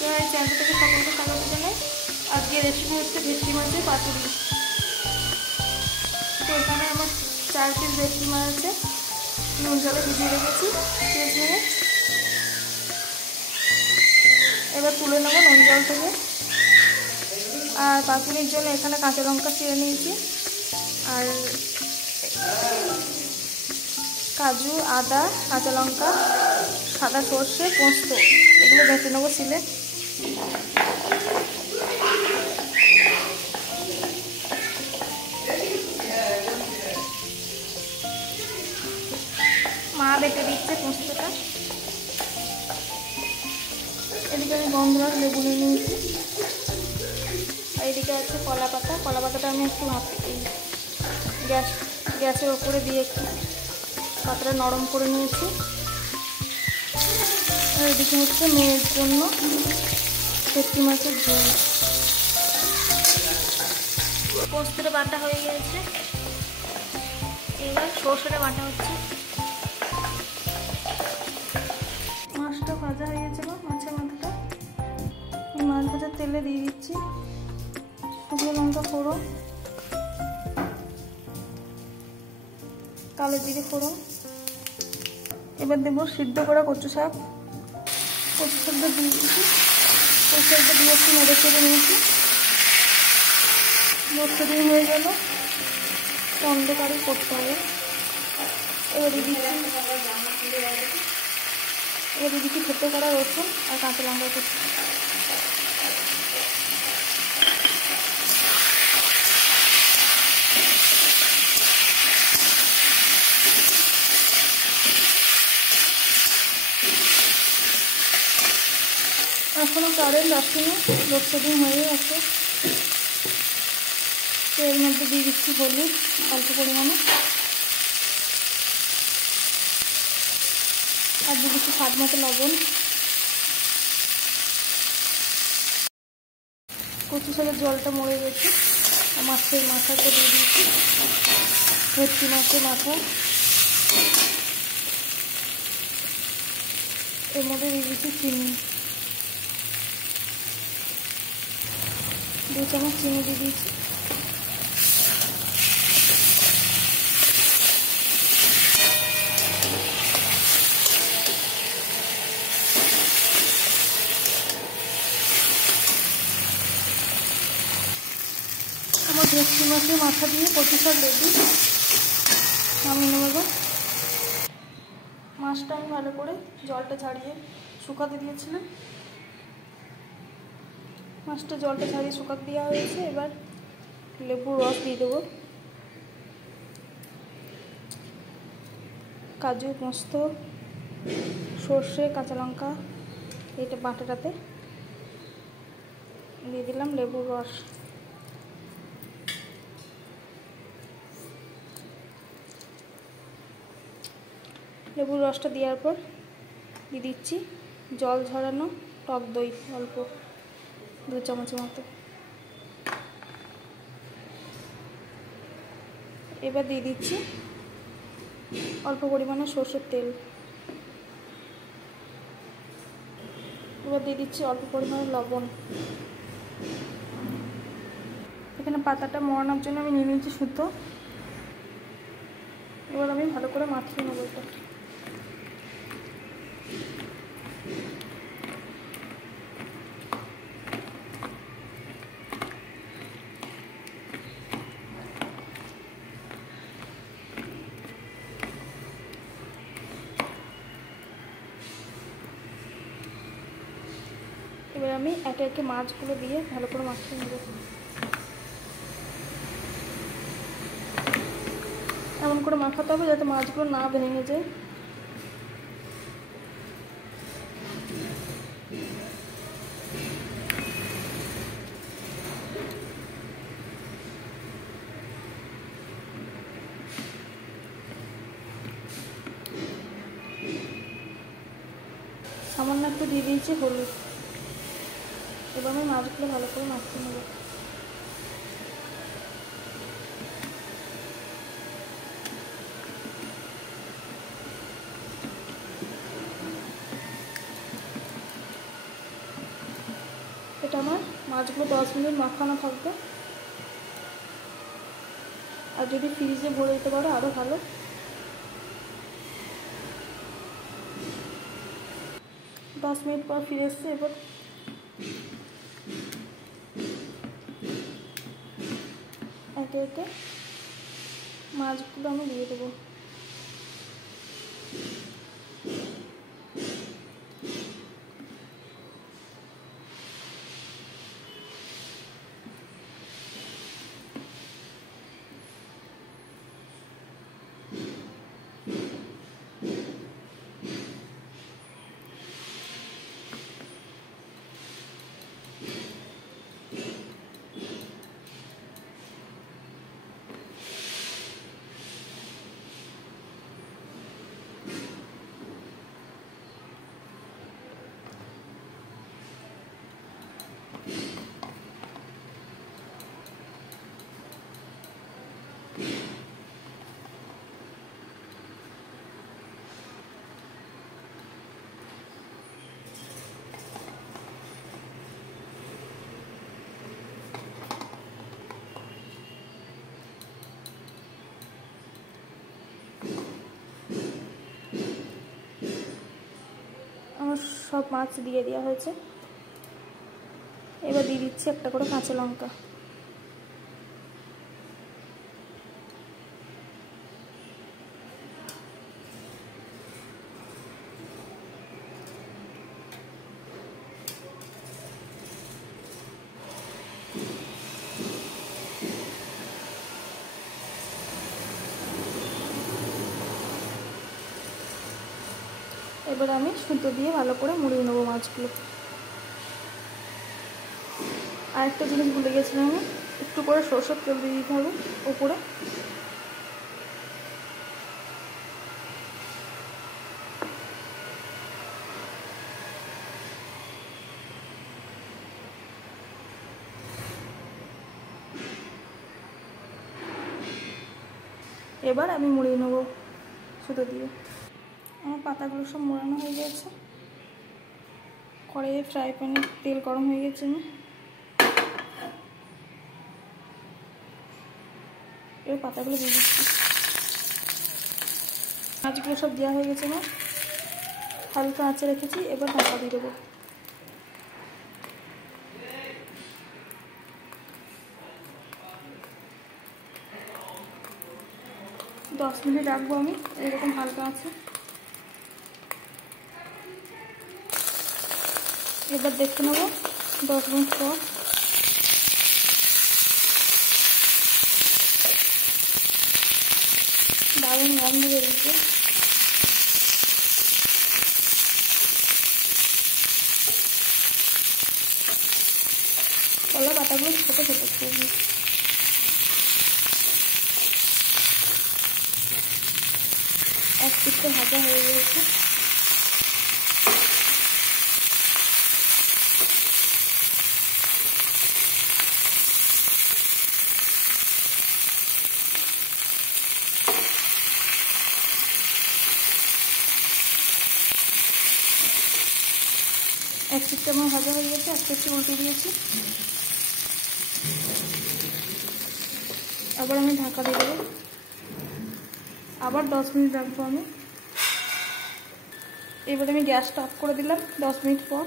Channel থেকে সকলকে স্বাগত জানাই। আজকে রেসিপি হচ্ছে ভেটকি মাছের পাতুরি। তো এখানে আমার 4 পিস ভেটকি মাছ আছে, নুন জলে ভিজিয়ে রেখেছি 30 মিনিট। এবার তুলে নেবো নুন জল থেকে। আর পাতুরির জন্য এখানে কাঁচা লঙ্কা ছিঁড়ে নিয়েছি, আর কাজু, আদা, কাঁচা লঙ্কা, সাদা সর্ষে, পোস্ত এগুলো বেটে নেবো শিলে। মা বেটে দিচ্ছে পোস্তটা। এদিকে আমি গন্ধরাজ লেবু নিয়ে নিয়েছি, আর এদিকে আছে কলা পাতা। কলা পাতাটা আমি একটু গ্যাসের ওপরে দিয়ে একটু পাতাটা নরম করে নিয়েছি। আর এদিকে হচ্ছে মেয়ের জন্য ভেটকি মাছের ঝোল। পোস্তটা বাটা হয়ে গিয়েছে, এবার সর্ষেটা বাটা হচ্ছে। মাছটা ভাজা হয়ে গেছিল, মাছের মাথাটা মাছ ভাজার তেলে দিয়ে দিচ্ছি শুকনো লঙ্কা ফোড়ন, কালো জিরে ফোড়ন। এবার দেবো সিদ্ধ করা কচু শাক। কচু শাকটা দিয়ে দিচ্ছি, কচু শাকটা দিয়ে একটু নেড়ে চেড়ে নিয়েছি। লোকটা দিয়ে হয়ে গেল, অন্ধকারই করতে হবে। এবার দিয়ে দিচ্ছি থেতো করা রসুন আর কাঁচা লঙ্কা কুচি। এখনও কারেন্ট আসেনি, লোডশেডিং হয়ে গেছে। তো এর মধ্যে দিয়ে দিচ্ছি হলুদ অল্প পরিমাণে, আর দিয়ে দিচ্ছি স্বাদ মতো লবণ। কচু শাকের জলটা মরে গেছে, মাছের মাথাটা দিয়ে দিচ্ছি, ভেটকি মাছের মাথা। এর মধ্যে দিয়ে দিচ্ছি চিনি, 2 চামচ চিনি দিয়ে দিচ্ছি। আমার ভেটকি মাছের মাথা দিয়ে কচু শাক রেডি, নামিয়ে নেব। মাছটা আমি ভালো করে জলটা ছাড়িয়ে শুকাতে দিয়েছিলাম, মাছটা জলটা ছাড়িয়ে শুকাতে দেওয়া হয়েছে। এবার লেবুর রস দিয়ে দেবো, কাজু, পোস্ত, সর্ষে, কাঁচা লঙ্কা এটা বাটাটাতে দিয়ে দিলাম লেবুর রস। লেবুর রসটা দেওয়ার পর দিয়ে দিচ্ছি জল ঝরানো টক দই অল্প 2 চামচের মতো। এবার দিয়ে দিচ্ছি অল্প পরিমাণে সরষের তেল। এবার দিয়ে দিচ্ছি অল্প পরিমাণে লবণ। এখানে পাতাটা মরানোর জন্য আমি নিয়ে নিয়েছি শুদ্ধ। এবার আমি ভালো করে মাখিয়ে নেবো এটা। এবার আমি একে একে মাছগুলো দিয়ে ভালো করে মাখিয়ে নেব। এমন করে মাখাতে হবে যাতে মাছগুলো না ভেঙে যায়। সামান্য একটু দিয়ে দিয়েছি হলুদ। এবার আমি মাছগুলো ভালো করে মাখিয়ে নেব। মাছগুলো 10 মিনিট মাখানো থাকবে, আর যদি ফ্রিজে ভরে দিতে পারো আরও ভালো। দশ মিনিট পর ফিরে এসছে। এবার একে একে মাছগুলো আমি দিয়ে দেবো। আমার সব মাছ দিয়ে দেওয়া হয়েছে। এবার দিয়ে দিচ্ছি একটা করে কাঁচা লঙ্কা। এবার আমি সুতো দিয়ে ভালো করে মুড়িয়ে নেবো মাছগুলো। আরেকটা জিনিস ভুলে গেছিলাম, আমি একটু করে সরষের তেল দিয়ে দিতে হবে ওপরে। এবার আমি মুড়িয়ে নেবো সুতো দিয়ে। আমার পাতাগুলো সব মোড়ানো হয়ে গেছে। কড়াইয়ে ফ্রাই প্যানে তেল গরম হয়ে গেছে। আমি এবার পাতাগুলো দিয়ে দিচ্ছি। মাছগুলো সব দেওয়া হয়ে গেছে। আমার হালকা আঁচে রেখেছি। এবার ঢাকা দিয়ে দেবো। দশ মিনিট রাখবো আমি এরকম হালকা আছে। এবার দেখে নেবো 10 মিনিট পর। দারুণ গন্ধ বেরিয়েছে। কলা পাতাগুলো ছোটো ছোটো খুবই। এক পিঠে ভাজা হয়ে গেছে। এক পিঠে আমার ভাজা হয়ে গেছে। এক পিঠে উল্টে দিয়েছি। আবার আমি ঢাকা দিয়ে দেবো। আবার 10 মিনিট রাখবো আমি। এবার আমি গ্যাসটা অফ করে দিলাম 10 মিনিট পর।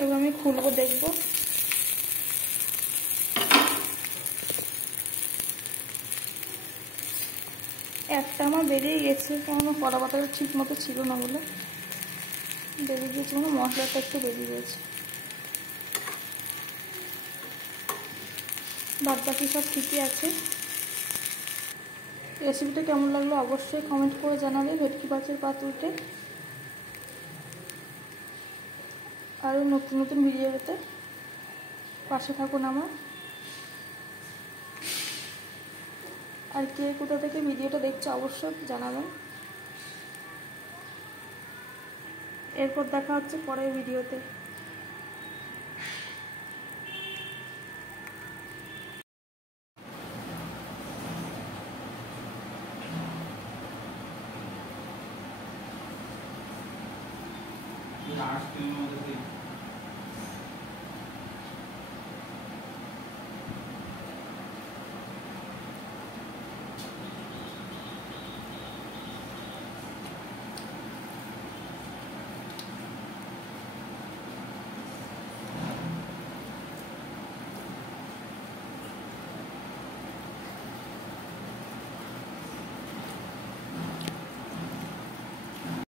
এবার আমি খুলবো, দেখবো। একটা আমার বেরিয়ে গেছে, কেন কড়া পাতাটা ঠিক মতো ছিল না বলে বেরিয়ে গিয়েছে। মানে মশলাটা একটু বেরিয়ে গেছে। বাদ বাকি সব ঠিকই আছে। রেসিপিটা কেমন লাগলো অবশ্যই কমেন্ট করে জানাবে। ভেটকি মাছের পাতুরিতে আরও নতুন নতুন ভিডিও পেতে পাশে থাকুন আমার। আর কে কোথা থেকে ভিডিওটা দেখছে অবশ্যই জানাবেন। এরপর দেখা হচ্ছে পরের ভিডিওতে। आर्ट्स फिल्म में